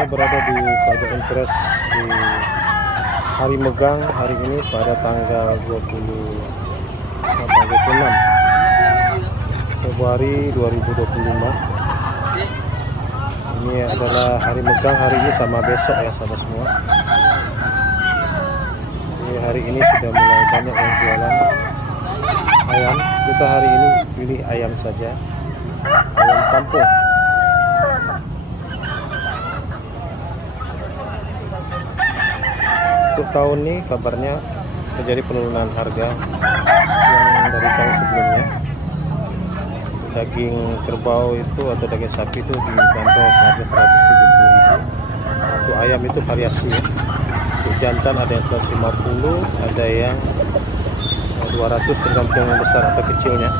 Saya berada di Plaza Impres di hari megang hari ini pada tanggal 26 Februari 2025. Ini adalah hari megang hari ini sama besok ya sahabat semua. Ini hari ini sudah mulai banyak yang jualan ayam. Kita hari ini pilih ayam saja, ayam kampung. Untuk tahun ini kabarnya terjadi penurunan harga yang dari tahun sebelumnya. Daging kerbau itu atau daging sapi itu dibanderol seharga 170.000. Untuk ayam itu variasi ya. Untuk jantan ada yang 150, ada yang 200 tergantung besar atau kecilnya.